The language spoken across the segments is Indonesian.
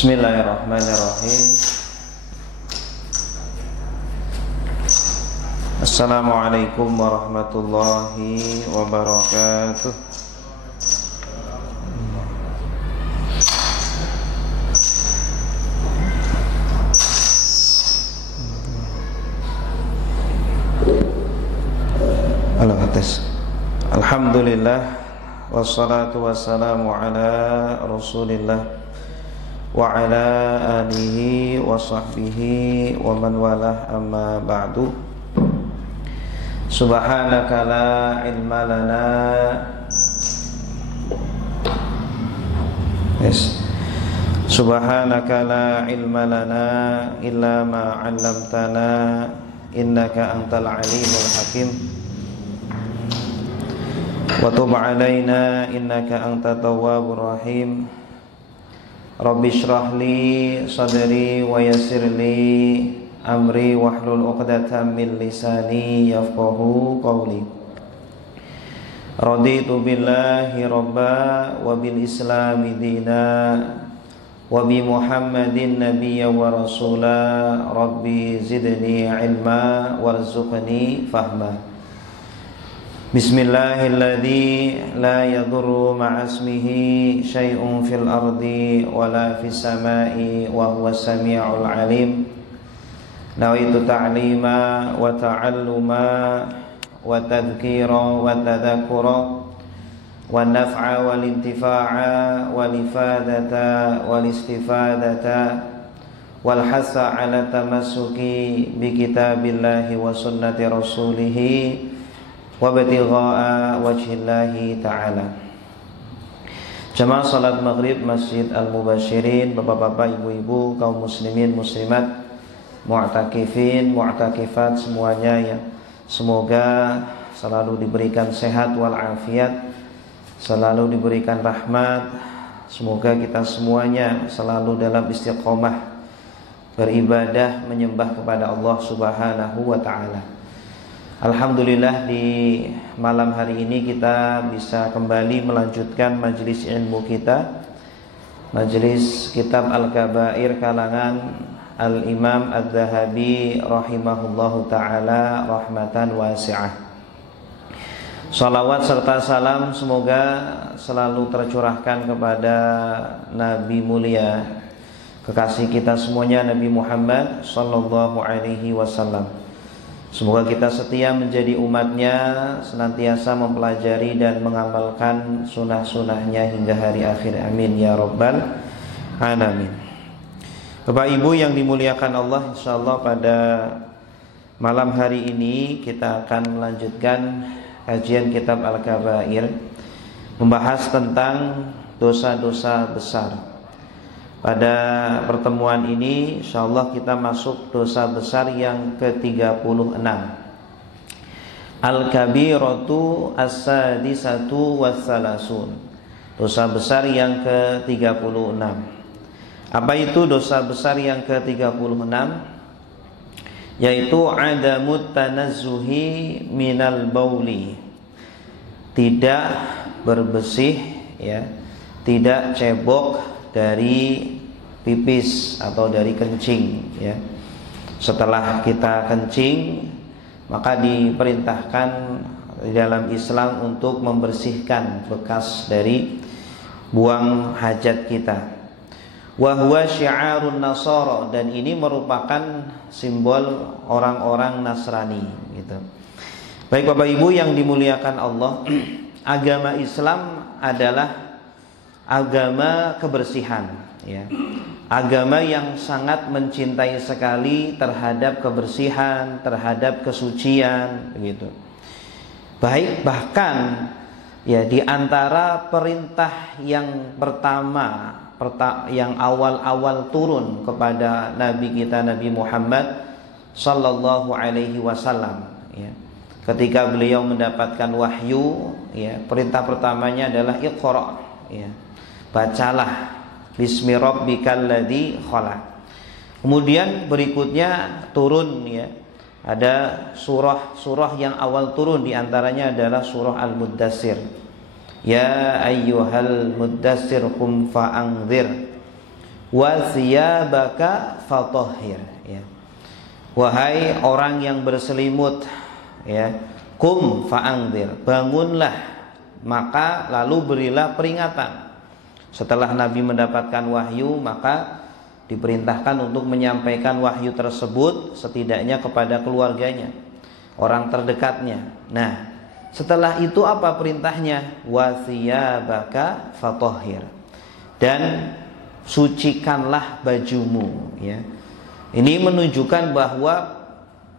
Bismillahirrahmanirrahim. Assalamualaikum warahmatullahi wabarakatuh. Alhamdulillah wassalatu wassalamu ala Rasulillah wa ala alihi wa sahbihi wa man walah, amma ba'du. Subhanaka la ilma lana Subhanaka la ilma lana illa ma 'allamtana innaka antal alimul hakim. Wa tub 'alaina innaka antat tawwabur rahim. Rabbi shrah li sadri wa yassir li amri wahlul 'uqdatam min lisani yafqahu qawli. Raditu billahi rabba wa bil islami dina wa bi Muhammadin nabiyya wa rasula. Rabbi zidni ilma warzuqni fahma. Bismillahilladzi la yadurru ma'asmihi syai'un fil ardi wala fis samai wa huwas sami'ul alim. Nawaitu ta'lima wa ta'alluma wa tadhkira wa tadhakkura wa naf'a wal intifa'a wal ifadata wal istifadata wal hasa 'ala tamassuki bi kitabillahi wa sunnati rasulih wabtigha'a wajhillahi ta'ala. Jamaah salat maghrib Masjid Al-Mubasyirin, bapak-bapak, ibu-ibu, kaum muslimin, muslimat, mu'takifin, mu'takifat semuanya ya. Semoga selalu diberikan sehat wal afiat, selalu diberikan rahmat. Semoga kita semuanya selalu dalam istiqomah beribadah menyembah kepada Allah Subhanahu wa ta'ala. Alhamdulillah, di malam hari ini kita bisa kembali melanjutkan majelis ilmu kita, majelis kitab Al-Kabair kalangan Al-Imam Adz-Dzahabi rahimahullahu ta'ala rahmatan wasi'ah. Salawat serta salam semoga selalu tercurahkan kepada Nabi mulia, kekasih kita semuanya, Nabi Muhammad sallallahu alaihi wasallam. Semoga kita setia menjadi umatnya, senantiasa mempelajari dan mengamalkan sunnah-sunnahnya hingga hari akhir. Amin ya rabbal alamin. Bapak Ibu yang dimuliakan Allah, insyaallah pada malam hari ini kita akan melanjutkan kajian kitab Al-Kabair, membahas tentang dosa-dosa besar. Pada pertemuan ini insyaallah kita masuk dosa besar yang ke-36. Al-Kabiratu as-sadisatu wassalasun. Dosa besar yang ke-36. Apa itu dosa besar yang ke-36? Yaitu adamut tanazzuhi minal bauli. Tidak berbesih ya, tidak cebok dari pipis atau dari kencing ya. Setelah kita kencing, maka diperintahkan di dalam Islam untuk membersihkan bekas dari buang hajat kita. Wa huwa syi'arun Nasara, dan ini merupakan simbol orang-orang Nasrani gitu. Baik Bapak Ibu yang dimuliakan Allah, agama Islam adalah agama kebersihan ya. Agama yang sangat mencintai sekali terhadap kebersihan, terhadap kesucian begitu. Baik, bahkan ya di antara perintah yang pertama yang awal-awal turun kepada Nabi kita Nabi Muhammad sallallahu alaihi wasallam ya. Ketika beliau mendapatkan wahyu ya, perintah pertamanya adalah Iqra ya. Bacalah bismi rabbikal ladzi khalaq. Kemudian berikutnya turun ya, ada surah-surah yang awal turun, diantaranya adalah surah Al-Muddatsir. Ya ayyuhal muddatsir qum fa'anzir wa thiyabaka fatahhir, ya. Wahai orang yang berselimut, ya, kum fa'angdir, bangunlah, maka lalu berilah peringatan. Setelah Nabi mendapatkan wahyu, maka diperintahkan untuk menyampaikan wahyu tersebut setidaknya kepada keluarganya, orang terdekatnya. Nah, setelah itu apa perintahnya? Wa thiyabaka fatahhir, dan sucikanlah bajumu, ya. Ini menunjukkan bahwa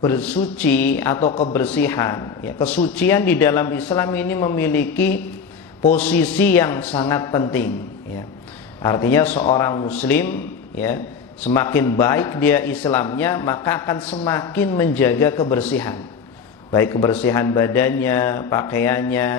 bersuci atau kebersihan, ya, kesucian di dalam Islam ini memiliki posisi yang sangat penting, ya. Artinya seorang muslim, ya, semakin baik dia Islamnya, maka akan semakin menjaga kebersihan, baik kebersihan badannya, pakaiannya,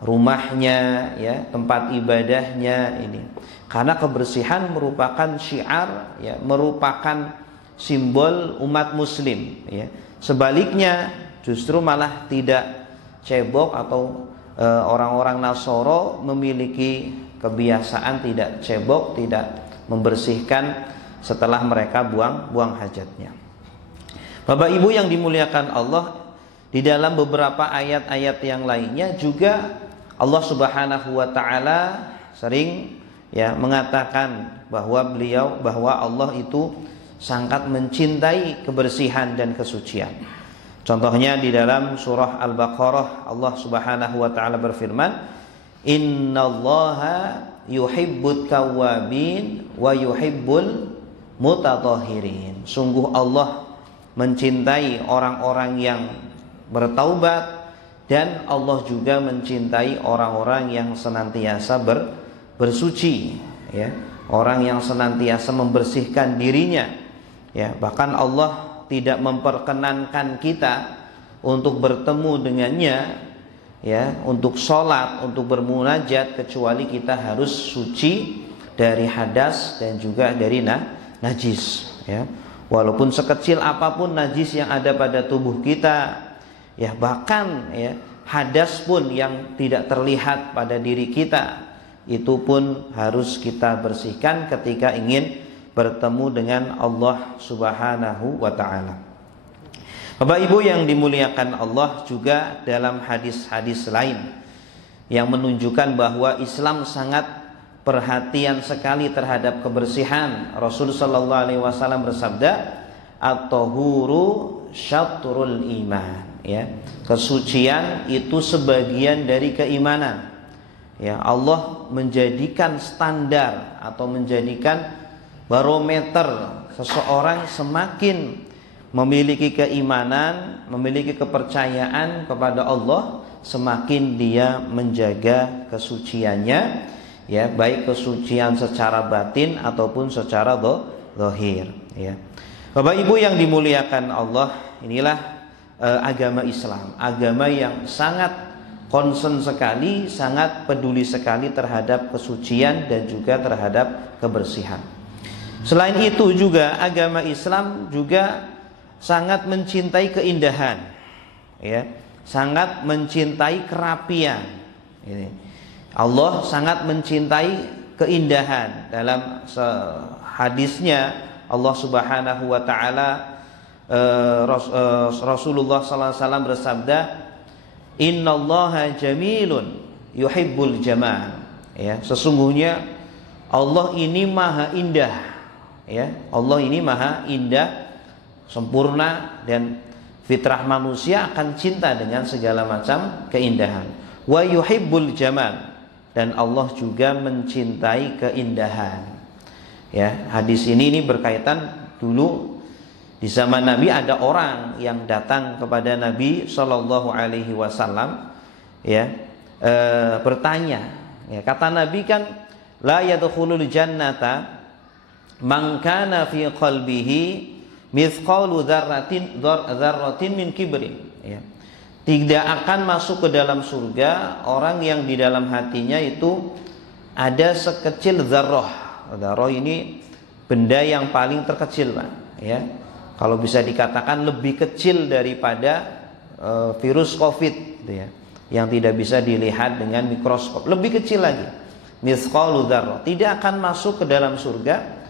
rumahnya, ya, tempat ibadahnya ini. Karena kebersihan merupakan syiar, ya, merupakan simbol umat muslim, ya. Sebaliknya justru malah tidak cebok atau orang-orang Nasoro memiliki kebiasaan tidak cebok, tidak membersihkan setelah mereka buang hajatnya. Bapak Ibu yang dimuliakan Allah, di dalam beberapa ayat-ayat yang lainnya juga Allah Subhanahu wa taala sering, ya, mengatakan bahwa Allah itu sangat mencintai kebersihan dan kesucian. Contohnya di dalam surah Al-Baqarah, Allah Subhanahu wa taala berfirman, "Innallaha yuhibbut tawwabin wa yuhibbul mutatahhirin." Sungguh Allah mencintai orang-orang yang bertaubat, dan Allah juga mencintai orang-orang yang senantiasa bersuci, ya, orang yang senantiasa membersihkan dirinya. Ya, bahkan Allah tidak memperkenankan kita untuk bertemu dengannya, ya, untuk sholat, untuk bermunajat, kecuali kita harus suci dari hadas dan juga dari najis, ya. Walaupun sekecil apapun najis yang ada pada tubuh kita, ya, bahkan, ya, hadas pun yang tidak terlihat pada diri kita, itu pun harus kita bersihkan ketika ingin bertemu dengan Allah Subhanahu wa ta'ala. Bapak Ibu yang dimuliakan Allah, juga dalam hadis-hadis lain yang menunjukkan bahwa Islam sangat perhatian sekali terhadap kebersihan. Rasul sallallahu alaihi wasallam bersabda, "At-tahuru syatrul iman." Ya, kesucian itu sebagian dari keimanan. Ya, Allah menjadikan standar atau menjadikan barometer seseorang semakin memiliki keimanan, memiliki kepercayaan kepada Allah, semakin dia menjaga kesuciannya, ya, baik kesucian secara batin ataupun secara zahir, ya. Bapak Ibu yang dimuliakan Allah, inilah agama Islam, agama yang sangat concern sekali, sangat peduli sekali terhadap kesucian dan juga terhadap kebersihan. Selain itu juga agama Islam juga sangat mencintai keindahan, ya, sangat mencintai kerapian. Ini Allah sangat mencintai keindahan. Dalam hadisnya Allah Subhanahu wa taala, Rasulullah sallallahu alaihi wasallam bersabda, "Innallaha jamilun yuhibbul jamal." Ya, sesungguhnya Allah ini maha indah. Ya, Allah ini maha indah, sempurna, dan fitrah manusia akan cinta dengan segala macam keindahan. Wa yuhibbul jamal, dan Allah juga mencintai keindahan. Ya, hadis ini berkaitan dulu di zaman Nabi ada orang yang datang kepada Nabi Shallallahu Alaihi Wasallam, ya, bertanya. Ya, kata Nabi kan, la yadkhulul jannata man kana fi qalbihi mithqalu dzarratin min kibrin. Ya. Tidak akan masuk ke dalam surga orang yang di dalam hatinya itu ada sekecil dzarrah. Dzarrah ini benda yang paling terkecil, Pak, ya. Kalau bisa dikatakan lebih kecil daripada virus COVID, gitu ya, yang tidak bisa dilihat dengan mikroskop, lebih kecil lagi. Mithqalu dzarrah, tidak akan masuk ke dalam surga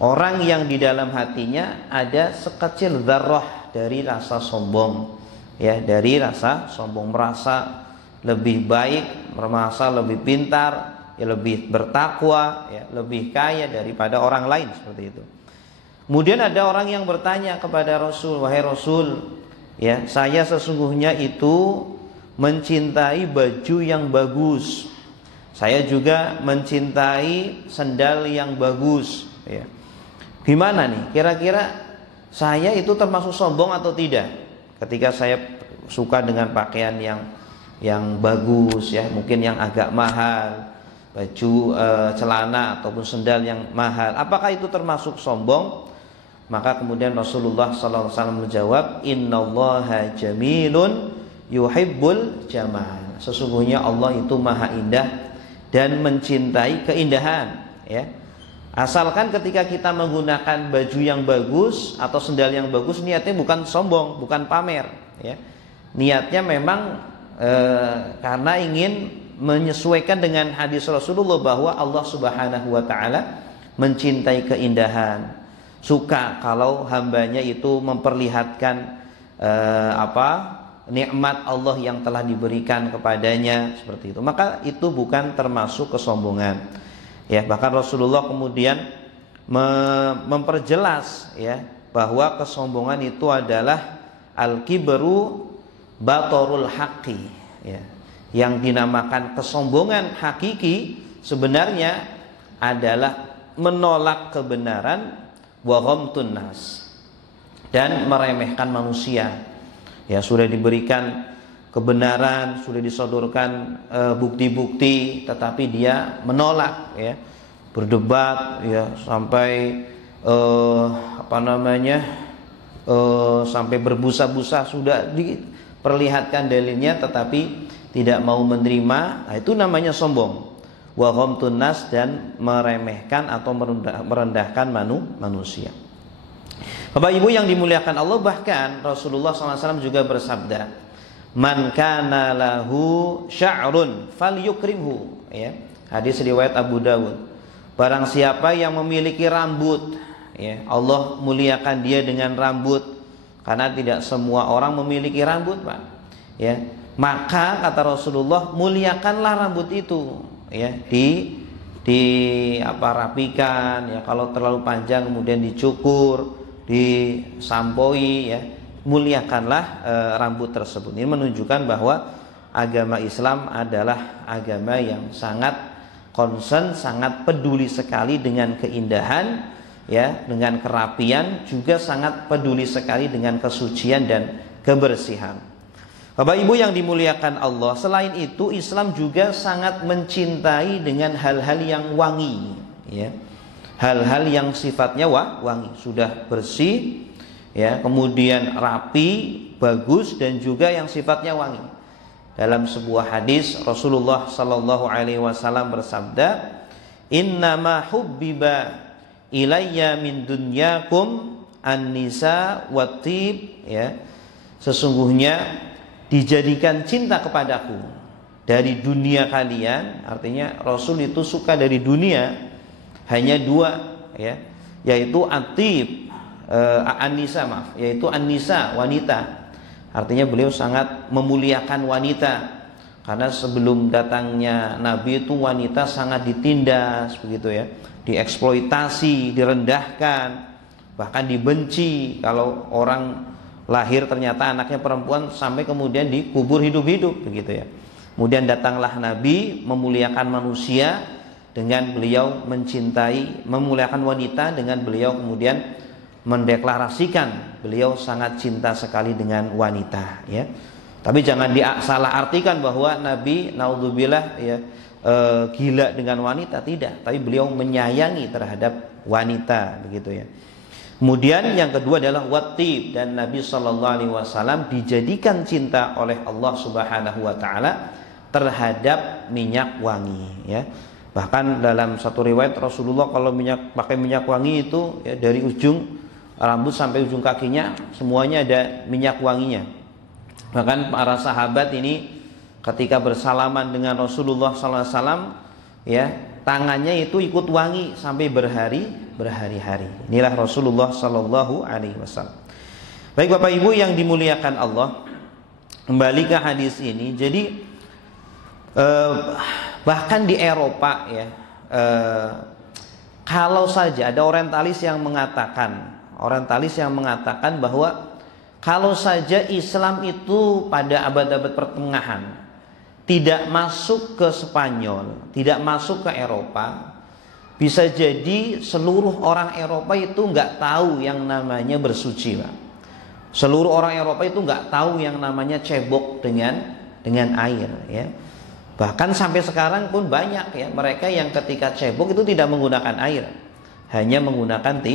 Orang yang di dalam hatinya ada sekecil dzarrah dari rasa sombong, ya, dari rasa sombong, merasa lebih baik, merasa lebih pintar, ya, lebih bertakwa, ya, lebih kaya daripada orang lain, seperti itu. Kemudian ada orang yang bertanya kepada Rasul, wahai Rasul, ya, saya sesungguhnya itu mencintai baju yang bagus, saya juga mencintai sendal yang bagus, ya. Gimana nih? Kira-kira saya itu termasuk sombong atau tidak? Ketika saya suka dengan pakaian yang bagus, ya, mungkin yang agak mahal, baju, celana ataupun sendal yang mahal, apakah itu termasuk sombong? Maka kemudian Rasulullah SAW menjawab, Innallaha jamilun yuhibbul jamal. Sesungguhnya Allah itu maha indah dan mencintai keindahan, ya. Asalkan ketika kita menggunakan baju yang bagus atau sendal yang bagus, niatnya bukan sombong, bukan pamer, ya. Niatnya memang karena ingin menyesuaikan dengan hadis Rasulullah bahwa Allah Subhanahu wa taala mencintai keindahan, suka kalau hambanya itu memperlihatkan nikmat Allah yang telah diberikan kepadanya, seperti itu. Maka itu bukan termasuk kesombongan. Ya, bahkan Rasulullah kemudian memperjelas, ya, bahwa kesombongan itu adalah al-kibru batorul haqqi, ya. Yang dinamakan kesombongan hakiki sebenarnya adalah menolak kebenaran wa ghamtun nas, dan meremehkan manusia. Ya, sudah diberikan kebenaran, sudah disodorkan bukti-bukti, tetapi dia menolak, ya, berdebat, ya, sampai sampai berbusa-busa, sudah diperlihatkan dalilnya tetapi tidak mau menerima. Nah, itu namanya sombong. Wa ghamtun nas, dan meremehkan atau merendahkan manusia. Bapak Ibu yang dimuliakan Allah, bahkan Rasulullah SAW juga bersabda, Man kana lahu sya'run falyukrimhu, ya. Hadis riwayat Abu Dawud. Barang siapa yang memiliki rambut, ya, Allah muliakan dia dengan rambut, karena tidak semua orang memiliki rambut, Pak, ya. Maka kata Rasulullah, muliakanlah rambut itu, ya, rapikan, ya, kalau terlalu panjang kemudian dicukur, disampoi, ya, muliakanlah rambut tersebut. Ini menunjukkan bahwa agama Islam adalah agama yang sangat concern, sangat peduli sekali dengan keindahan, ya, dengan kerapian, juga sangat peduli sekali dengan kesucian dan kebersihan. Bapak Ibu yang dimuliakan Allah, selain itu Islam juga sangat mencintai dengan hal-hal yang wangi, ya. Hal-hal yang sifatnya wangi, sudah bersih, ya, kemudian rapi, bagus, dan juga yang sifatnya wangi. Dalam sebuah hadis Rasulullah sallallahu alaihi wasallam bersabda, Innama hubbiba ilayya min dunyakum an-nisa wat-tib, ya. Sesungguhnya dijadikan cinta kepadaku dari dunia kalian, artinya Rasul itu suka dari dunia hanya dua, ya, yaitu at-tib, an-nisa, yaitu an-nisa, wanita. Artinya beliau sangat memuliakan wanita, karena sebelum datangnya Nabi itu wanita sangat ditindas, begitu, ya, dieksploitasi, direndahkan, bahkan dibenci. Kalau orang lahir ternyata anaknya perempuan, sampai kemudian dikubur hidup-hidup, begitu, ya. Kemudian datanglah Nabi memuliakan manusia dengan beliau mencintai, memuliakan wanita, dengan beliau kemudian mendeklarasikan beliau sangat cinta sekali dengan wanita, ya. Tapi jangan salah artikan bahwa Nabi naudzubillah, ya, gila dengan wanita, tidak. Tapi beliau menyayangi terhadap wanita, begitu, ya. Kemudian yang kedua adalah watib, dan Nabi SAW dijadikan cinta oleh Allah Subhanahu wa taala terhadap minyak wangi, ya. Bahkan dalam satu riwayat Rasulullah kalau pakai minyak wangi itu, ya, dari ujung rambut sampai ujung kakinya semuanya ada minyak wanginya. Bahkan para sahabat ini ketika bersalaman dengan Rasulullah SAW, ya, tangannya itu ikut wangi sampai berhari-hari. Inilah Rasulullah Sallallahu Alaihi Wasallam. Baik Bapak Ibu yang dimuliakan Allah, kembali ke hadis ini. Jadi bahkan di Eropa ya, kalau saja ada orientalis yang mengatakan bahwa kalau saja Islam itu pada abad-abad pertengahan tidak masuk ke Spanyol, tidak masuk ke Eropa, bisa jadi seluruh orang Eropa itu nggak tahu yang namanya bersuci, Pak. Seluruh orang Eropa itu nggak tahu yang namanya cebok dengan air, ya. Bahkan sampai sekarang pun banyak ya mereka yang ketika cebok itu tidak menggunakan air, hanya menggunakan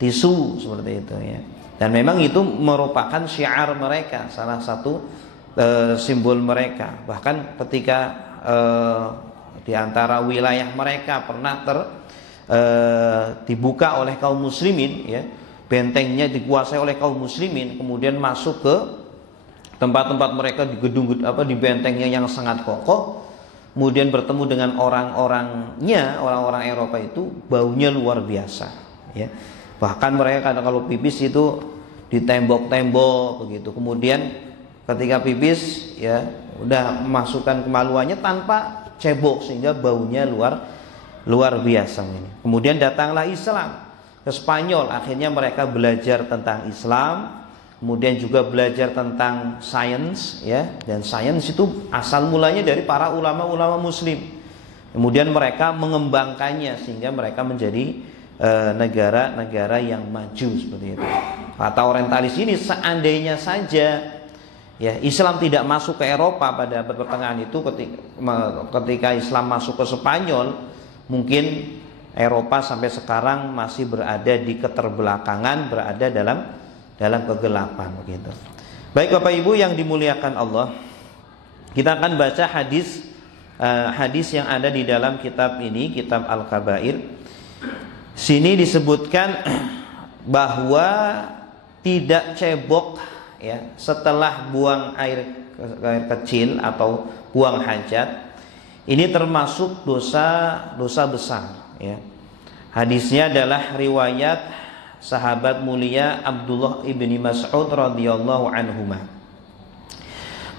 tisu seperti itu, ya. Dan memang itu merupakan syiar mereka, salah satu simbol mereka. Bahkan ketika di antara wilayah mereka pernah dibuka oleh kaum muslimin, ya, bentengnya dikuasai oleh kaum muslimin, kemudian masuk ke tempat-tempat mereka di gedung di bentengnya yang sangat kokoh, kemudian bertemu dengan orang-orang Eropa itu baunya luar biasa, ya. Bahkan mereka kadang kalau pipis itu di tembok-tembok begitu. Kemudian ketika pipis ya udah memasukkan kemaluannya tanpa cebok sehingga baunya luar biasa ini. Kemudian datanglah Islam ke Spanyol, akhirnya mereka belajar tentang Islam, kemudian juga belajar tentang sains, ya. Dan sains itu asal mulanya dari para ulama-ulama muslim. Kemudian mereka mengembangkannya sehingga mereka menjadi negara-negara yang maju seperti itu. Kata orientalis ini, seandainya saja ya Islam tidak masuk ke Eropa pada abad pertengahan itu, ketika Islam masuk ke Spanyol, mungkin Eropa sampai sekarang masih berada di keterbelakangan, berada dalam kegelapan begitu. Baik Bapak Ibu yang dimuliakan Allah, kita akan baca hadis yang ada di dalam kitab ini, kitab Al-Kabair. Sini disebutkan bahwa tidak cebok ya setelah buang air kecil atau buang hajat, ini termasuk dosa besar, ya. Hadisnya adalah riwayat sahabat mulia Abdullah ibni Mas'ud radhiyallahu anhuma.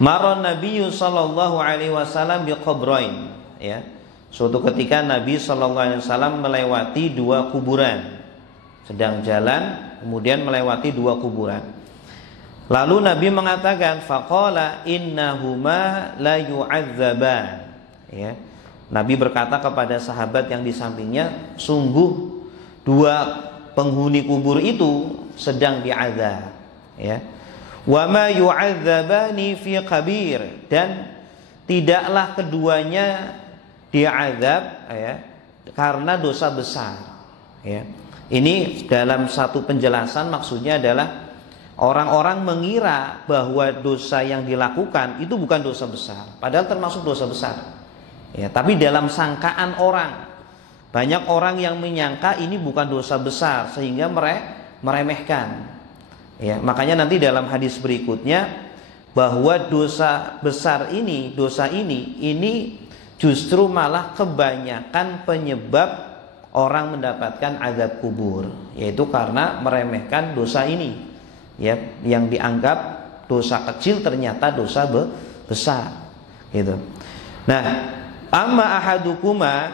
Maron Nabi sallallahu alaihi wasallam biqabrain, ya. Suatu ketika Nabi SAW melewati dua kuburan, sedang jalan kemudian melewati dua kuburan. Lalu Nabi mengatakan, faqala innahuma la yu'adzaban, ya. Nabi berkata kepada sahabat yang di sampingnya, sungguh dua penghuni kubur itu sedang diazab, ya. Wa ma yu'adzabani fi kabir, dan tidaklah keduanya diazab ya karena dosa besar, ya. Ini dalam satu penjelasan maksudnya adalah orang-orang mengira bahwa dosa yang dilakukan itu bukan dosa besar, padahal termasuk dosa besar, ya. Tapi dalam sangkaan orang, banyak orang yang menyangka ini bukan dosa besar sehingga meremehkan, ya. Makanya nanti dalam hadis berikutnya bahwa dosa ini justru malah kebanyakan penyebab orang mendapatkan azab kubur, yaitu karena meremehkan dosa ini, ya, yang dianggap dosa kecil ternyata dosa besar, gitu. Nah, amma ahadukuma,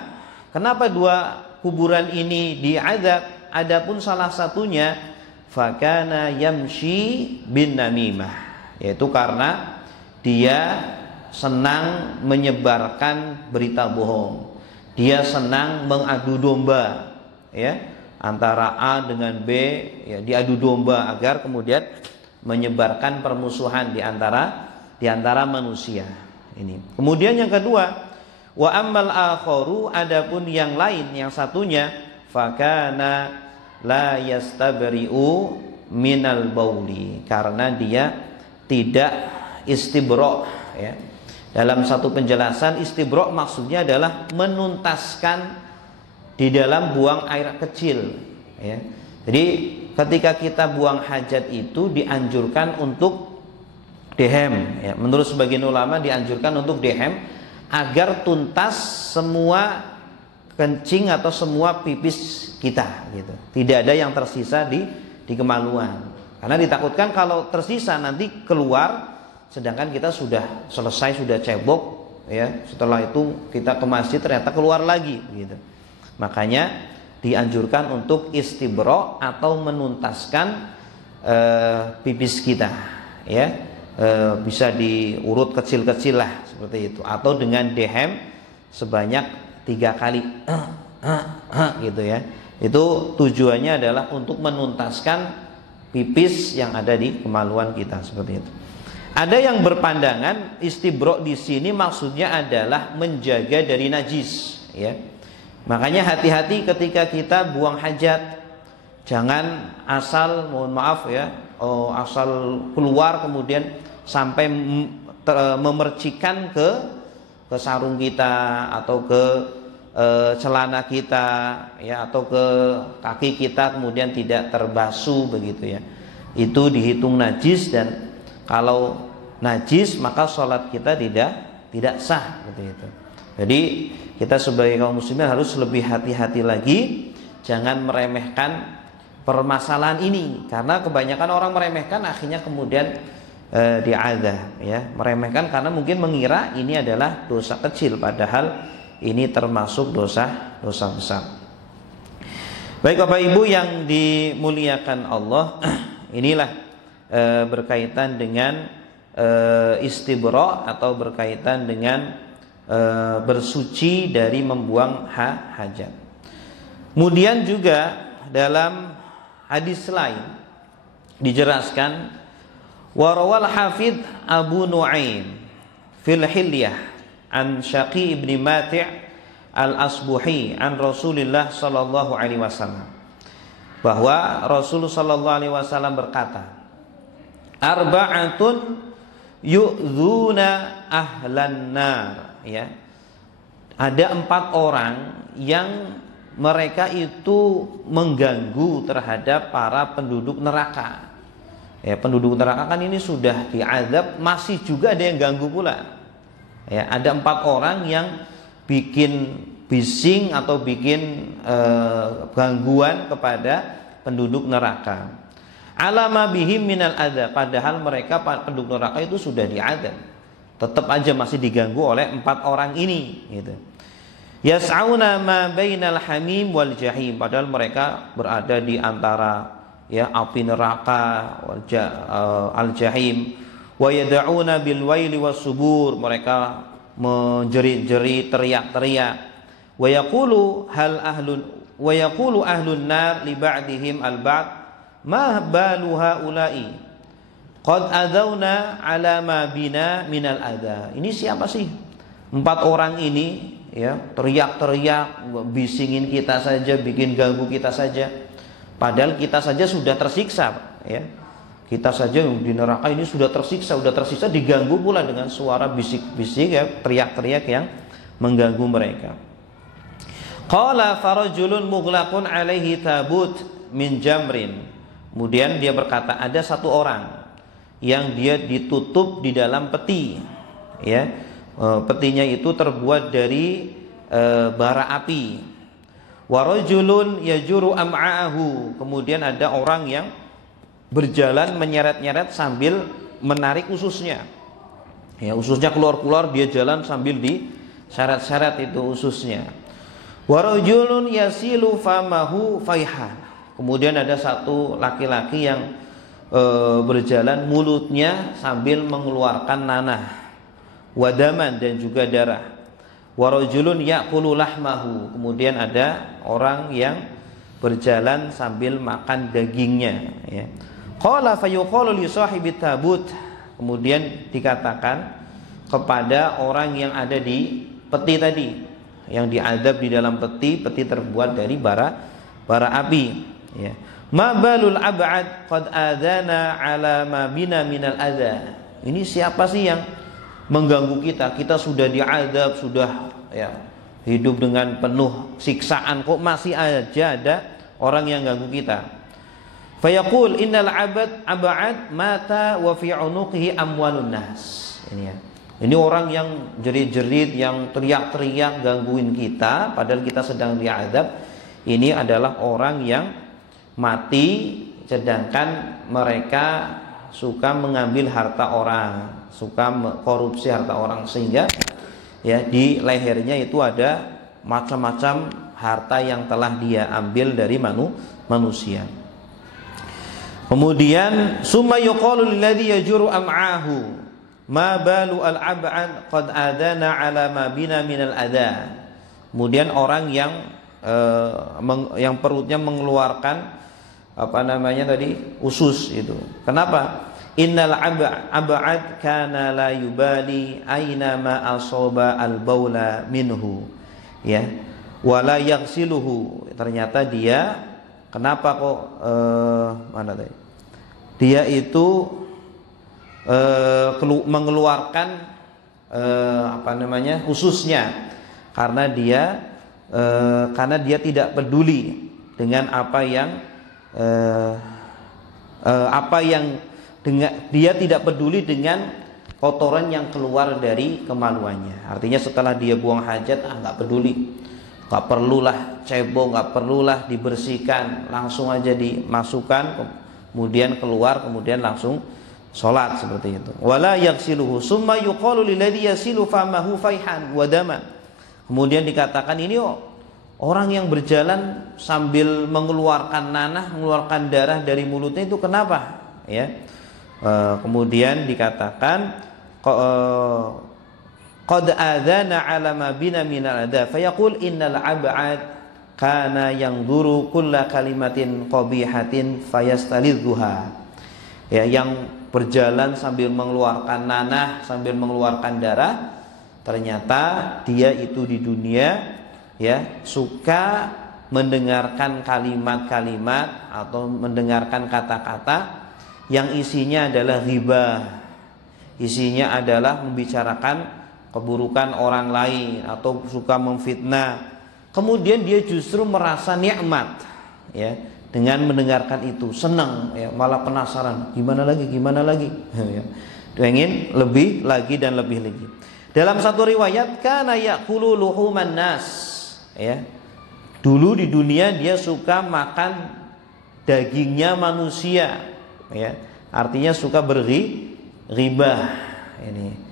kenapa dua kuburan ini diazab? Adapun salah satunya fakana yamshi bin namimah, yaitu karena dia senang menyebarkan berita bohong. Dia senang mengadu domba, ya, antara A dengan B, ya, diadu domba agar kemudian menyebarkan permusuhan di antara manusia. Ini. Kemudian yang kedua, wa ammal akharu, adapun yang lain, yang satunya, fakana la yastabri'u minal bauli, karena dia tidak istibra, ya. Dalam satu penjelasan, istibra maksudnya adalah menuntaskan di dalam buang air kecil, ya. Jadi ketika kita buang hajat itu dianjurkan untuk dehem, ya. Menurut sebagian ulama dianjurkan untuk dehem agar tuntas semua kencing atau semua pipis kita gitu. Tidak ada yang tersisa di kemaluan. Karena ditakutkan kalau tersisa nanti keluar sedangkan kita sudah selesai, sudah cebok ya. Setelah itu kita ke masjid ternyata keluar lagi gitu. Makanya dianjurkan untuk istibro atau menuntaskan pipis kita ya. Bisa diurut kecil-kecil lah seperti itu, atau dengan dehem sebanyak 3 kali gitu ya. Itu tujuannya adalah untuk menuntaskan pipis yang ada di kemaluan kita seperti itu. Ada yang berpandangan istibro di sini maksudnya adalah menjaga dari najis ya. Makanya hati-hati ketika kita buang hajat. Jangan asal, mohon maaf ya, asal keluar kemudian sampai memercikan ke sarung kita atau ke celana kita ya, atau ke kaki kita kemudian tidak terbasuh begitu ya. Itu dihitung najis, dan kalau najis maka sholat kita tidak sah gitu itu. Jadi kita sebagai kaum muslimin harus lebih hati-hati lagi, jangan meremehkan permasalahan ini, karena kebanyakan orang meremehkan akhirnya kemudian diadzab ya, meremehkan karena mungkin mengira ini adalah dosa kecil padahal ini termasuk dosa besar. Baik Bapak Ibu yang dimuliakan Allah, inilah berkaitan dengan istibra atau berkaitan dengan bersuci dari membuang hajat. Kemudian juga dalam hadis lain dijelaskan, warawal hafidh Abu Nuaim fil Hilyah an Syaqi ibn Mati' al-Asbuhi an Rasulullah sallallahu alaihi wasallam, bahwa Rasul sallallahu alaihi wasallam berkata, arba'atun yu'dzuna ahlan nar ya. Ada 4 orang yang mereka itu mengganggu terhadap para penduduk neraka. Ya, penduduk neraka kan ini sudah diazab, masih juga ada yang ganggu pula. Ya, ada 4 orang yang bikin bising atau bikin gangguan kepada penduduk neraka. Alama bihim minal adza, padahal mereka penduduk neraka itu sudah diazab, tetap aja masih diganggu oleh 4 orang ini gitu. Yas'auna ma bainal hamim wal jahim, padahal mereka berada di antara ya api neraka al jahim. Wa yad'una bil waili was subur, mereka menjerit-jerit, teriak-teriak. Wa yaqulu ahlun nar li ba'dihim al ba'd ma balu haula'i qad adzawna ala ma bina minal adza. Ini siapa sih 4 orang ini ya, teriak-teriak, bisingin kita saja, bikin ganggu kita saja, padahal kita saja sudah tersiksa ya. Kita saja di neraka ini sudah tersiksa diganggu pula dengan suara bisik-bisik ya, teriak-teriak yang mengganggu mereka. Qala farajulun mughlaqun alaihi tabut min jamrin. Kemudian dia berkata, ada 1 orang yang dia ditutup di dalam peti ya. Petinya itu terbuat dari bara api. Wa rajulun yajuru am'aahu. Kemudian ada orang yang berjalan menyeret-nyeret sambil menarik ususnya. Ya, ususnya keluar-keluar, dia jalan sambil diseret-seret itu ususnya. Wa rajulun yasilu famahu faihan. Kemudian ada 1 laki-laki yang berjalan mulutnya sambil mengeluarkan nanah, wadaman, dan juga darah. Wa rajulun ya'kulu lahmahu. Kemudian ada orang yang berjalan sambil makan dagingnya ya. Qala fayuqalu li sahibit tabut. Kemudian dikatakan kepada orang yang ada di peti tadi, yang diazab di dalam peti terbuat dari bara api ya. Ma balul ab'ad qad adzana ala ma bina minal adza. Ini siapa sih yang mengganggu kita? Kita sudah diazab, sudah ya hidup dengan penuh siksaan, kok masih aja ada orang yang ganggu kita. Fayaqul innal ab'ad mata wa fi unuqihi amwalun nas. Ini ya. Ini orang yang jerit-jerit, yang teriak-teriak gangguin kita padahal kita sedang diazab. Ini adalah orang yang mati sedangkan mereka suka mengambil harta orang, suka korupsi harta orang, sehingga ya di lehernya itu ada macam-macam harta yang telah dia ambil dari manusia. Kemudian summa yuqalu lilladzi yajuru am'ahu ma balu al-ab'ad qad adana ala ma bina minal adha. Kemudian orang yang perutnya mengeluarkan usus itu. Kenapa? Innal ab'ad kana la yubali aina ma asaba al-baula minhu. Ya. Wala yaghsiluhu. Ternyata dia kenapa kok dia itu mengeluarkan ususnya karena dia tidak peduli dengan dia tidak peduli dengan kotoran yang keluar dari kemaluannya. Artinya setelah dia buang hajat nggak peduli, nggak perlulah cebong, nggak perlulah dibersihkan, langsung aja dimasukkan, kemudian keluar, kemudian langsung sholat seperti itu. Wala yaghsiluhu summa yuqalu lilladzi yasilu famahu faihan wa daman. Kemudian dikatakan ini orang yang berjalan sambil mengeluarkan nanah, mengeluarkan darah dari mulutnya itu kenapa? Ya. Kemudian dikatakan qad adzana ala ma bina minal adha fayaqul innal ab'ad kana yanzuru kulla kalimatin qabihatin fayastalidzuha. Ya, yang berjalan sambil mengeluarkan nanah, sambil mengeluarkan darah, ternyata dia itu di dunia ya suka mendengarkan kalimat-kalimat atau mendengarkan kata-kata yang isinya adalah ghibah, isinya adalah membicarakan keburukan orang lain atau suka memfitnah. Kemudian dia justru merasa nikmat ya dengan mendengarkan itu, senang ya, malah penasaran gimana lagi ya. Ingin lebih lagi dan lebih lagi. Dalam satu riwayat kana yaqulu luhuman nas ya. Dulu di dunia dia suka makan dagingnya manusia ya. Artinya suka berghibah. Ini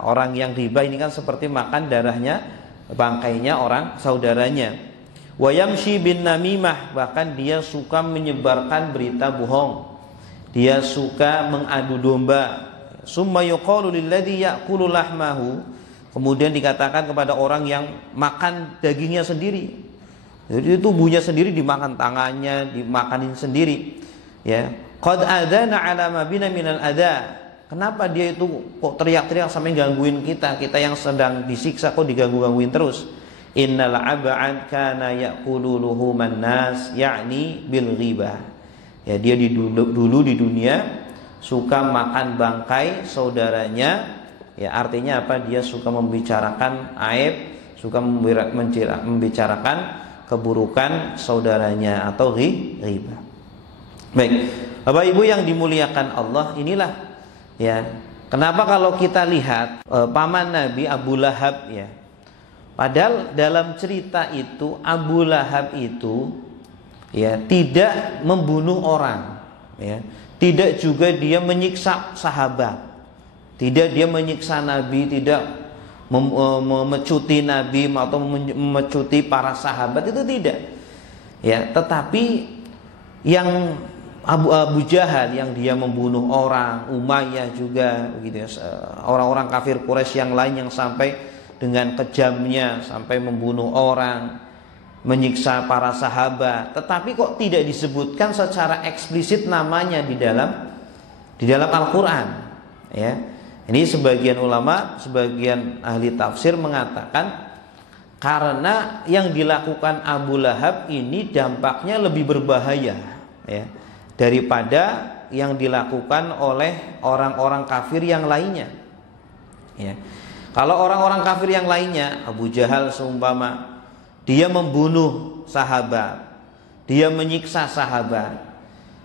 orang yang ghibah ini kan seperti makan darahnya, bangkainya orang saudaranya. Wa yamshi bin namimah, bahkan dia suka menyebarkan berita bohong. Dia suka mengadu domba. Summa yuqalu lilladzi ya'kulu lahmahu, kemudian dikatakan kepada orang yang makan dagingnya sendiri. Jadi tubuhnya sendiri dimakan, tangannya dimakanin sendiri. Ya, qad adzana ala ma bina minal adha. Kenapa dia itu kok teriak-teriak sampai gangguin kita yang sedang disiksa kok diganggu-gangguin terus? Innal ab'ad kana ya'kulu luhuman nas, yakni bil ghibah. Ya, dia dulu di dunia suka makan bangkai saudaranya. Ya, artinya apa? Dia suka membicarakan aib, suka membicarakan keburukan saudaranya atau ghibah. Baik, Bapak Ibu yang dimuliakan Allah, inilah ya. Kenapa kalau kita lihat paman Nabi Abu Lahab ya. Padahal dalam cerita itu Abu Lahab itu ya tidak membunuh orang ya. Tidak juga dia menyiksa sahabat. Tidak dia menyiksa Nabi, tidak memecuti Nabi atau memecuti para sahabat, itu tidak. Ya, tetapi yang Abu Jahal yang dia membunuh orang, Umayyah juga begitu ya. Orang-orang kafir Quraisy yang lain yang sampai dengan kejamnya sampai membunuh orang, menyiksa para sahabat, tetapi kok tidak disebutkan secara eksplisit namanya di dalam Al-Qur'an ya. Ini sebagian ulama, sebagian ahli tafsir mengatakan karena yang dilakukan Abu Lahab ini dampaknya lebih berbahaya ya daripada yang dilakukan oleh orang-orang kafir yang lainnya ya. Kalau orang-orang kafir yang lainnya, Abu Jahal seumpama dia membunuh sahabat, dia menyiksa sahabat,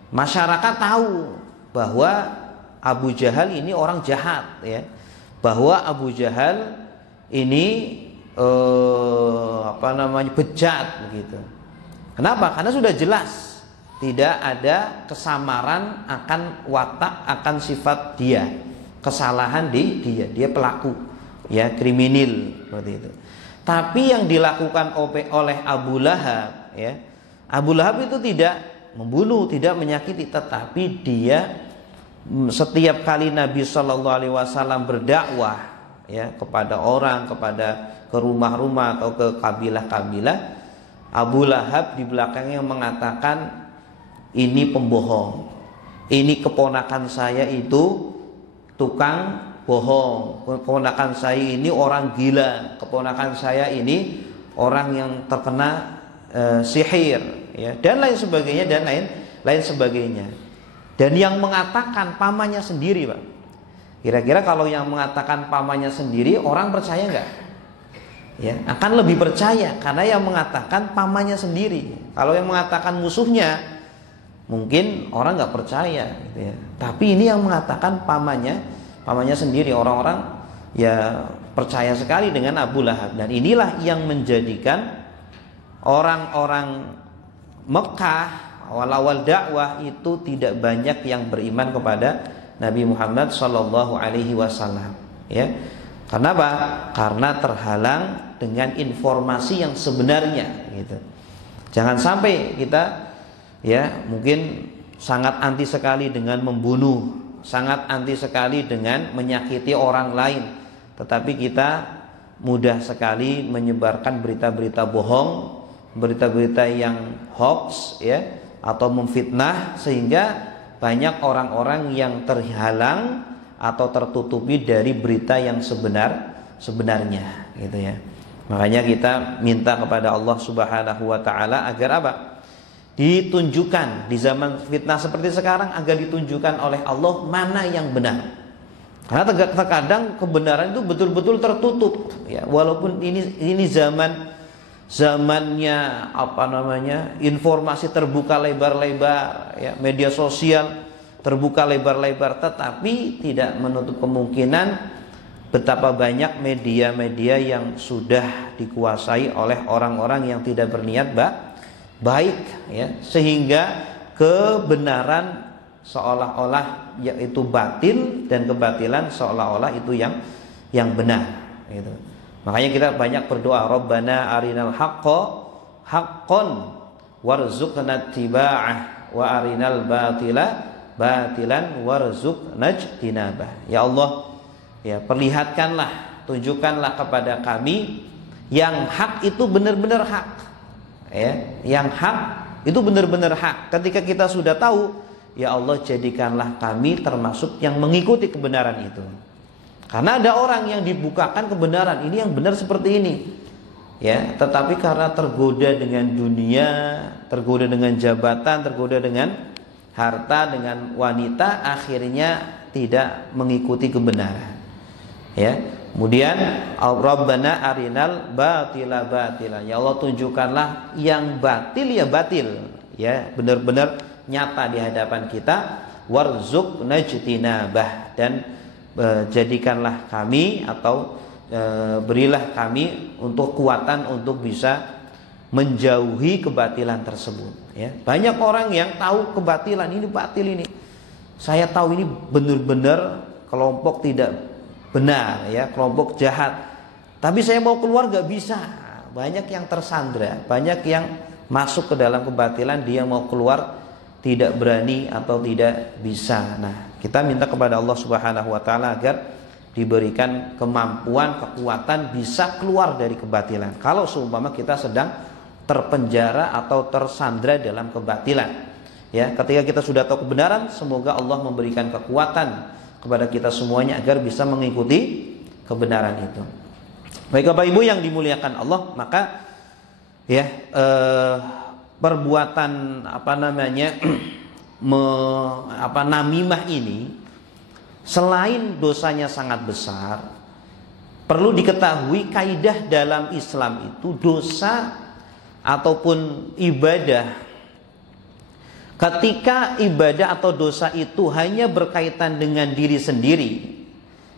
masyarakat tahu bahwa Abu Jahal ini orang jahat, ya. Bahwa Abu Jahal ini bejat begitu. Kenapa? Karena sudah jelas tidak ada kesamaran akan watak, akan sifat dia, kesalahan di dia pelaku, ya, kriminal seperti itu. Tapi yang dilakukan oleh Abu Lahab, ya, Abu Lahab itu tidak membunuh, tidak menyakiti, tetapi dia setiap kali Nabi Shallallahu Alaihi Wasallam berdakwah, ya, kepada orang, ke rumah-rumah atau ke kabilah-kabilah, Abu Lahab di belakangnya mengatakan, ini pembohong, ini keponakan saya itu tukang bohong, keponakan saya ini orang gila, keponakan saya ini orang yang terkena sihir, ya, dan lain sebagainya, dan lain sebagainya. Dan yang mengatakan pamannya sendiri, Pak. Kira-kira kalau yang mengatakan pamannya sendiri, orang percaya nggak? Ya, akan lebih percaya karena yang mengatakan pamannya sendiri. Kalau yang mengatakan musuhnya, mungkin orang nggak percaya, gitu ya. Tapi ini yang mengatakan pamannya sendiri, orang-orang ya percaya sekali dengan Abu Lahab. Dan inilah yang menjadikan orang-orang Mekah awal-awal dakwah itu tidak banyak yang beriman kepada Nabi Muhammad Sallallahu Alaihi Wasallam, ya. Kenapa? Karena terhalang dengan informasi yang sebenarnya, gitu. Jangan sampai kita, ya, mungkin sangat anti sekali dengan membunuh, sangat anti sekali dengan menyakiti orang lain, tetapi kita mudah sekali menyebarkan berita-berita bohong, berita-berita yang hoax, ya, atau memfitnah, sehingga banyak orang-orang yang terhalang atau tertutupi dari berita yang sebenarnya, gitu ya. Makanya kita minta kepada Allah Subhanahu wa taala agar apa? Ditunjukkan di zaman fitnah seperti sekarang, agar ditunjukkan oleh Allah mana yang benar. Karena terkadang kebenaran itu betul-betul tertutup, ya. Walaupun ini zamannya informasi terbuka lebar-lebar, ya, media sosial terbuka lebar-lebar, tetapi tidak menutup kemungkinan betapa banyak media-media yang sudah dikuasai oleh orang-orang yang tidak berniat baik, ya, sehingga kebenaran seolah-olah yaitu batil dan kebatilan seolah-olah itu yang benar, gitu. Makanya kita banyak berdoa, Rabbana arinal haqqo haqqon warzuqna ittiba'ah wa arinal batila batilan warzuqna ijtinabah. Ya Allah, ya, perlihatkanlah, tunjukkanlah kepada kami yang hak itu benar-benar hak, ya, yang hak itu benar-benar hak. Ketika kita sudah tahu, ya Allah, jadikanlah kami termasuk yang mengikuti kebenaran itu. Karena ada orang yang dibukakan kebenaran, ini yang benar seperti ini, ya, tetapi karena tergoda dengan dunia, tergoda dengan jabatan, tergoda dengan harta, dengan wanita, akhirnya tidak mengikuti kebenaran, ya. Kemudian Rabbana arinal batila batila, ya Allah, tunjukkanlah yang batil ya batil, ya, benar-benar nyata di hadapan kita. Warzuqna ijtinabah, dan jadikanlah kami atau berilah kami untuk kekuatan untuk bisa menjauhi kebatilan tersebut, ya. Banyak orang yang tahu kebatilan, ini batil ini. Saya tahu ini benar-benar kelompok tidak benar, ya, kelompok jahat. Tapi saya mau keluar gak bisa. Banyak yang tersandra, banyak yang masuk ke dalam kebatilan, dia mau keluar tidak berani atau tidak bisa. Nah, kita minta kepada Allah Subhanahu wa taala agar diberikan kemampuan, kekuatan bisa keluar dari kebatilan. Kalau seumpama kita sedang terpenjara atau tersandra dalam kebatilan, ya, ketika kita sudah tahu kebenaran, semoga Allah memberikan kekuatan kepada kita semuanya agar bisa mengikuti kebenaran itu. Baik Bapak Ibu yang dimuliakan Allah, maka ya perbuatan namimah ini, selain dosanya sangat besar, perlu diketahui kaidah dalam Islam itu dosa ataupun ibadah ketika ibadah atau dosa itu hanya berkaitan dengan diri sendiri,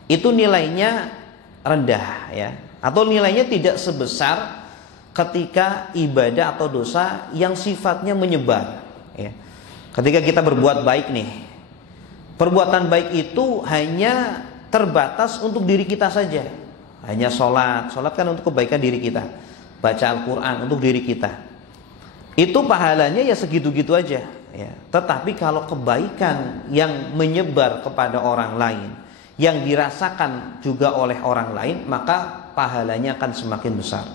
itu nilainya rendah ya, atau nilainya tidak sebesar ketika ibadah atau dosa yang sifatnya menyebar ya. Ketika kita berbuat baik nih, perbuatan baik itu hanya terbatas untuk diri kita saja. Hanya sholat kan untuk kebaikan diri kita, baca Al-Quran untuk diri kita, itu pahalanya ya segitu-gitu aja ya. Tetapi kalau kebaikan yang menyebar kepada orang lain, yang dirasakan juga oleh orang lain, maka pahalanya akan semakin besar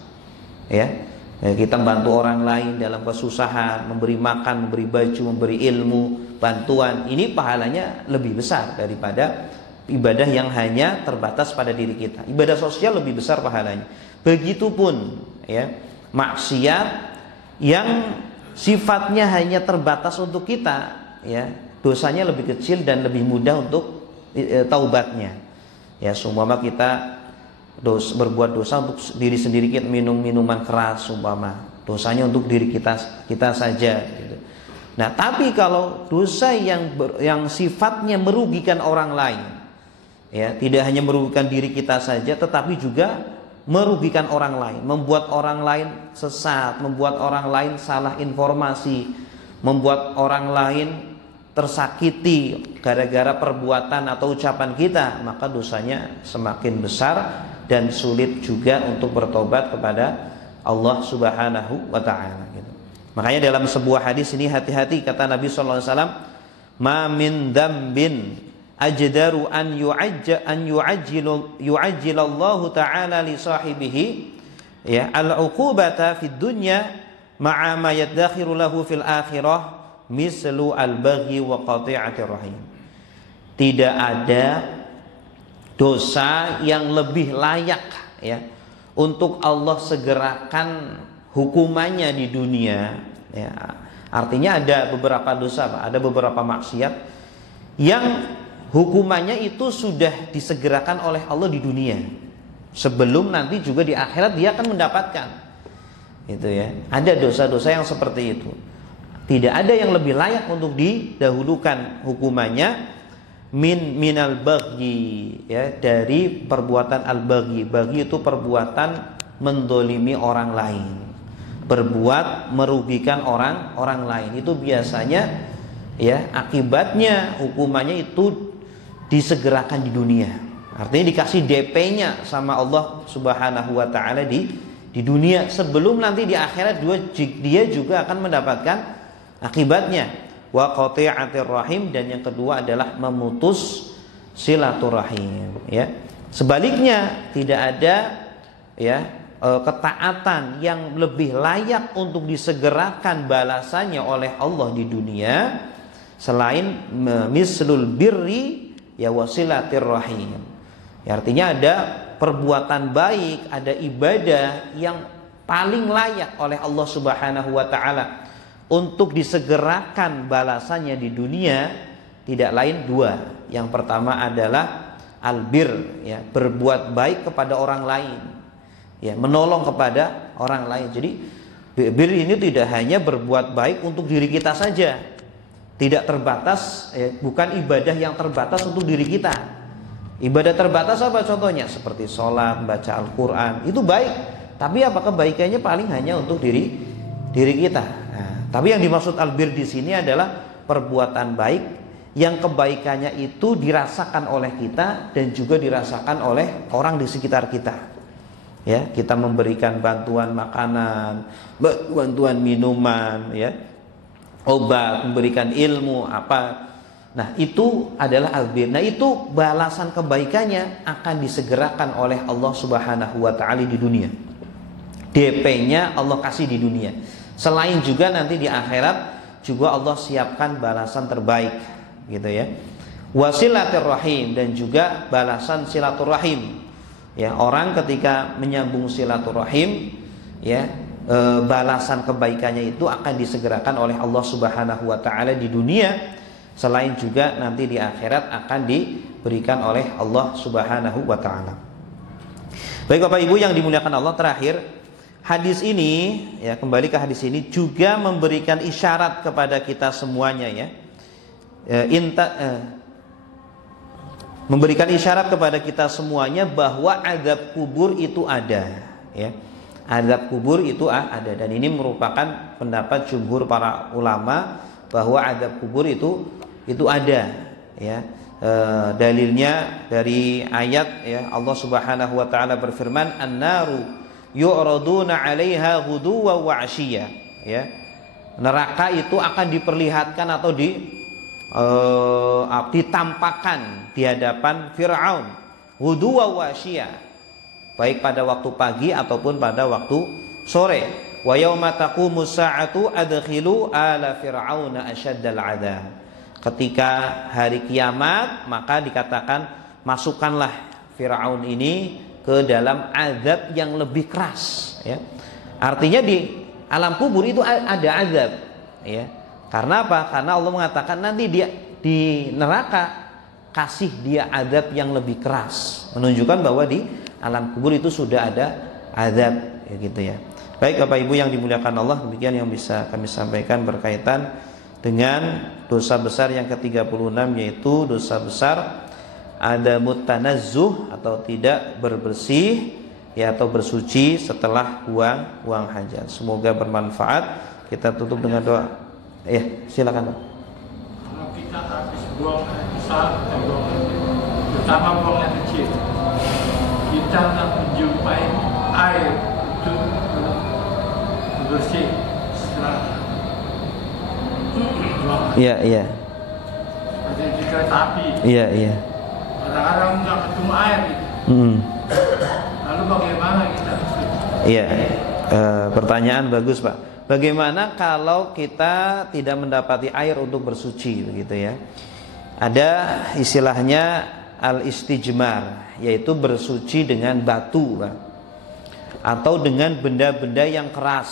ya. Kita bantu orang lain dalam kesusahan, memberi makan, memberi baju, memberi ilmu, bantuan, ini pahalanya lebih besar daripada ibadah yang hanya terbatas pada diri kita. Ibadah sosial lebih besar pahalanya. Begitupun ya, maksiat yang sifatnya hanya terbatas untuk kita ya, dosanya lebih kecil dan lebih mudah untuk taubatnya ya. Seumpama kita berbuat dosa untuk diri sendiri, kita minum minuman keras umpama, dosanya untuk diri kita saja gitu. Nah, tapi kalau dosa yang sifatnya merugikan orang lain ya, tidak hanya merugikan diri kita saja, tetapi juga merugikan orang lain, membuat orang lain sesat, membuat orang lain salah informasi, membuat orang lain tersakiti gara-gara perbuatan atau ucapan kita, maka dosanya semakin besar dan sulit juga untuk bertobat kepada Allah Subhanahu wa ta'ala gitu. Makanya dalam sebuah hadis ini hati-hati, kata Nabi sallallahu alaihi wasallam, "Ma min dzambin ajdaru an yu'ajjilallahu ta'ala li sahibihi ya al-uqubata fid dunya ma'a ma yadakhiru lahu fil akhirah mislu al-baghi wa qati'atir rahim." Tidak ada dosa yang lebih layak ya untuk Allah segerakan hukumannya di dunia ya. Artinya ada beberapa dosa, Pak, ada beberapa maksiat yang hukumannya itu sudah disegerakan oleh Allah di dunia, sebelum nanti juga di akhirat dia akan mendapatkan itu ya. Ada dosa-dosa yang seperti itu, tidak ada yang lebih layak untuk didahulukan hukumannya minal baghi ya, dari perbuatan al-baghi. Baghi itu perbuatan mendolimi orang lain, berbuat merugikan orang lain. Itu biasanya ya akibatnya hukumannya itu disegerakan di dunia. Artinya dikasih DP-nya sama Allah Subhanahu wa ta'ala di dunia, sebelum nanti di akhirat dia juga akan mendapatkan akibatnya. Wa qati'atir rahim, dan yang kedua adalah memutus silaturahim ya. Sebaliknya tidak ada ya ketaatan yang lebih layak untuk disegerakan balasannya oleh Allah di dunia selain mislul birri ya wasilatir rahim ya. Artinya ada perbuatan baik, ada ibadah yang paling layak oleh Allah Subhanahu wa ta'ala untuk disegerakan balasannya di dunia, tidak lain dua. Yang pertama adalah albir ya, berbuat baik kepada orang lain ya, menolong kepada orang lain. Jadi bir ini tidak hanya berbuat baik untuk diri kita saja, tidak terbatas ya, bukan ibadah yang terbatas untuk diri kita. Ibadah terbatas apa contohnya? Seperti sholat, baca Al-Quran, itu baik, tapi apa kebaikannya paling hanya untuk diri kita. Tapi yang dimaksud albir di sini adalah perbuatan baik yang kebaikannya itu dirasakan oleh kita dan juga dirasakan oleh orang di sekitar kita. Ya, kita memberikan bantuan makanan, bantuan minuman, ya, obat, memberikan ilmu apa. Nah, itu adalah albir. Nah, itu balasan kebaikannya akan disegerakan oleh Allah Subhanahu wa ta'ala di dunia. DP-nya Allah kasih di dunia. Selain juga nanti di akhirat juga Allah siapkan balasan terbaik gitu ya. Wasilaturrahim, dan juga balasan silaturahim. Ya, orang ketika menyambung silaturahim ya, balasan kebaikannya itu akan disegerakan oleh Allah Subhanahu wa taala di dunia, selain juga nanti di akhirat akan diberikan oleh Allah Subhanahu wa taala. Baik Bapak Ibu yang dimuliakan Allah, terakhir hadis ini ya, kembali ke hadis ini juga memberikan isyarat kepada kita semuanya ya. Memberikan isyarat kepada kita semuanya bahwa azab kubur itu ada ya. Azab kubur itu ada, dan ini merupakan pendapat jumhur para ulama bahwa azab kubur itu ada ya. Dalilnya dari ayat ya, Allah Subhanahu wa taala berfirman, "An-naru yu'raduna 'alaiha ghuduwan wa 'ashiyya." Ya. Neraka itu akan diperlihatkan atau ditampakkan di hadapan Fir'aun ghuduwan wa 'ashiyya, baik pada waktu pagi ataupun pada waktu sore. Wa yauma taqumus sa'atu adkhilu ala fir'auna asyaddal 'adzab. Ketika hari kiamat, maka dikatakan masukkanlah Firaun ini ke dalam azab yang lebih keras ya. Artinya di alam kubur itu ada azab ya. Karena apa? Karena Allah mengatakan nanti dia di neraka kasih dia azab yang lebih keras, menunjukkan bahwa di alam kubur itu sudah ada azab ya gitu ya. Baik Bapak Ibu yang dimuliakan Allah, demikian yang bisa kami sampaikan berkaitan dengan dosa besar yang ke-36, yaitu dosa besar adamut tanazzuh atau tidak berbersih ya, atau bersuci setelah buang hajat. Semoga bermanfaat. Kita tutup dengan doa. Ya, silakan Pak. Kalau kita habis buang air besar dan buang air kecil, terutama buang air kecil, kita akan menjumpai air itu bersih setelah Iya. seperti di kereta api. Iya. Kadang-kadang nggak ketemu air gitu. Lalu bagaimana kita? Iya. Pertanyaan bagus Pak. Bagaimana kalau kita tidak mendapati air untuk bersuci begitu ya? Ada istilahnya al-istijmar, yaitu bersuci dengan batu Pak, atau dengan benda-benda yang keras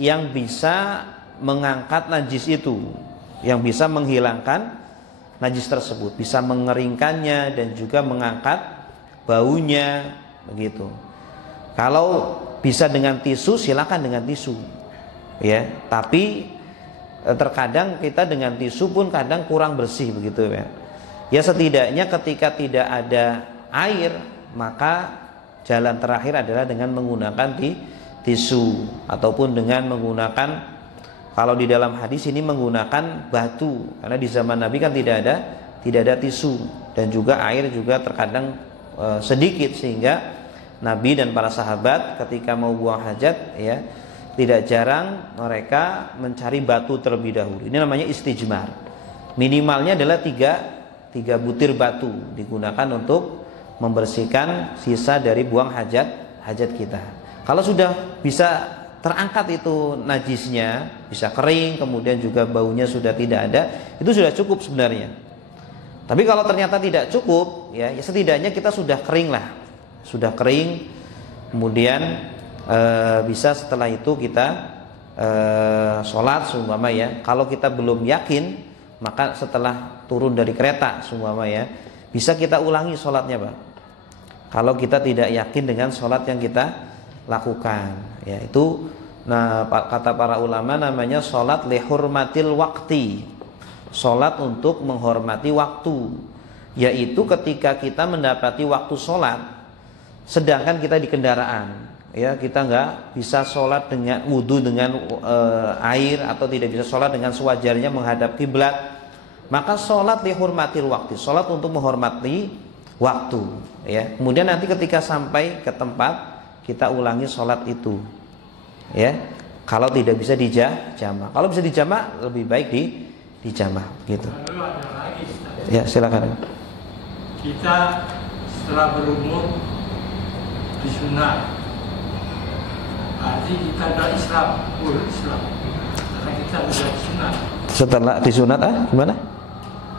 yang bisa mengangkat najis itu, yang bisa menghilangkan najis tersebut, bisa mengeringkannya dan juga mengangkat baunya begitu. Kalau bisa dengan tisu, silakan dengan tisu ya. Tapi terkadang kita dengan tisu pun kadang kurang bersih begitu ya. Ya setidaknya ketika tidak ada air, maka jalan terakhir adalah dengan menggunakan tisu, ataupun dengan menggunakan, kalau di dalam hadis ini menggunakan batu, karena di zaman Nabi kan tidak ada tisu, dan juga air juga terkadang sedikit, sehingga Nabi dan para sahabat ketika mau buang hajat ya, tidak jarang mereka mencari batu terlebih dahulu. Ini namanya istijmar. Minimalnya adalah tiga butir batu digunakan untuk membersihkan sisa dari buang hajat kita. Kalau sudah bisa terangkat itu najisnya, bisa kering, kemudian juga baunya sudah tidak ada, itu sudah cukup sebenarnya. Tapi kalau ternyata tidak cukup ya setidaknya kita sudah kering lah, sudah kering, kemudian bisa setelah itu kita sholat seumpama ya. Kalau kita belum yakin, maka setelah turun dari kereta seumpama ya, bisa kita ulangi sholatnya Pak. Kalau kita tidak yakin dengan sholat yang kita lakukan ya, itu kata para ulama namanya sholat lihurmatil wakti, sholat untuk menghormati waktu, yaitu ketika kita mendapati waktu sholat sedangkan kita di kendaraan ya, kita nggak bisa sholat dengan wudhu dengan air, atau tidak bisa sholat dengan sewajarnya menghadap kiblat, maka sholat lihurmatil wakti, sholat untuk menghormati waktu ya. Kemudian nanti ketika sampai ke tempat kita ulangi sholat itu ya. Kalau tidak bisa dijamak, kalau bisa dijamak lebih baik dijamak gitu. Lalu ada lagi Ustaz. Ya silakan. Kita setelah berumur disunat, berarti kita sudah Islam, karena kita sudah disunat. Setelah disunat gimana?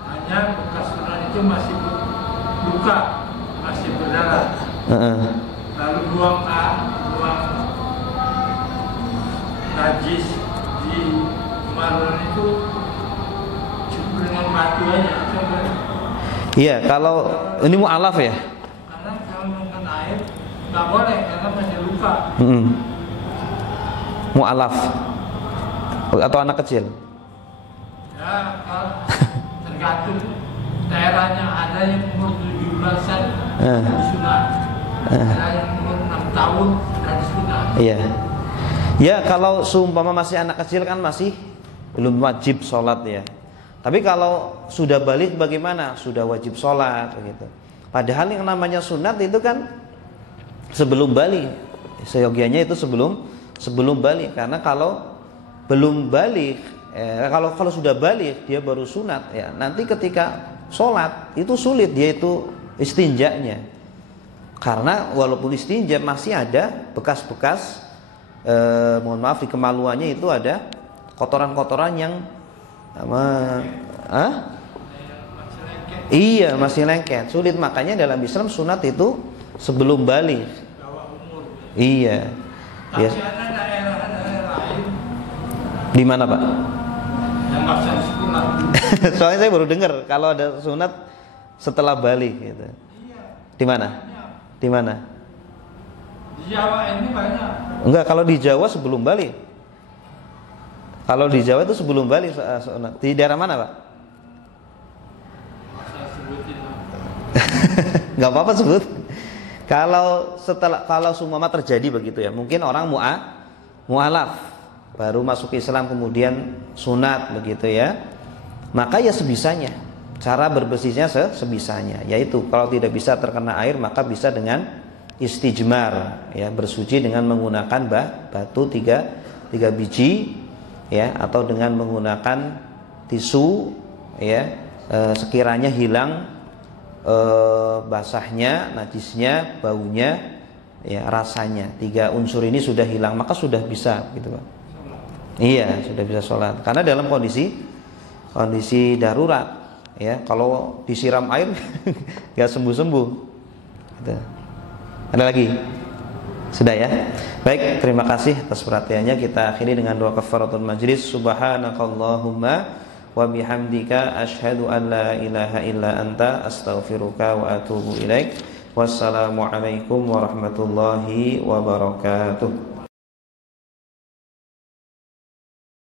Hanya bekas sunat itu masih luka, masih berdarah. Lalu buang najis di kemaluan itu cukup dengan batu aja. Iya, kalau ini mu'alaf ya. Karena kalau menggunakan air nggak boleh, karena masih luka. mu'alaf atau anak kecil? Ya, tergantung daerahnya. Ada yang umur 17-an disunat, ada yang umur 6 tahun sudah disunat. Iya. Ya, kalau seumpama masih anak kecil kan masih belum wajib sholat ya. Tapi kalau sudah balik bagaimana? Sudah wajib sholat begitu. Padahal yang namanya sunat itu kan sebelum balik. Seyogianya itu sebelum balik. Karena kalau belum balik, kalau sudah balik dia baru sunat ya. Nanti ketika sholat itu sulit dia itu istinjanya. Karena walaupun istinja masih ada bekas-bekas, mohon maaf, di kemaluannya itu ada kotoran-kotoran yang iya masih lengket, sulit. Makanya dalam Islam sunat itu sebelum balik. Iya. Tapi ada daerah-daerah lain. Di mana Pak? Yang maksa sunat. Soalnya saya baru dengar kalau ada sunat setelah balik gitu. Di mana? Di mana? Di Jawa ini banyak. Enggak, kalau di Jawa sebelum balik. Kalau di Jawa itu sebelum balik sunat. Di daerah mana Pak? Saya sebutin. Enggak apa-apa sebut. Kalau sumama terjadi begitu ya, mungkin orang mu'alaf baru masuk Islam kemudian sunat begitu ya, maka ya sebisanya, cara berbersihnya sebisanya, yaitu kalau tidak bisa terkena air maka bisa dengan istijmar ya, bersuci dengan menggunakan batu 3 biji ya, atau dengan menggunakan tisu ya, sekiranya hilang basahnya, najisnya, baunya ya, rasanya, 3 unsur ini sudah hilang maka sudah bisa gitu Pak. Iya, sudah bisa sholat. Karena dalam kondisi darurat ya, kalau disiram air nggak sembuh-sembuh gitu. Ada lagi? Sudah ya. Baik, terima kasih atas perhatiannya. Kita akhiri dengan doa kafaratul majlis. Subhanakallahumma wa bihamdika asyhadu an la ilaha illa anta astaghfiruka wa atubu ilaik. Wassalamualaikum warahmatullahi wabarakatuh.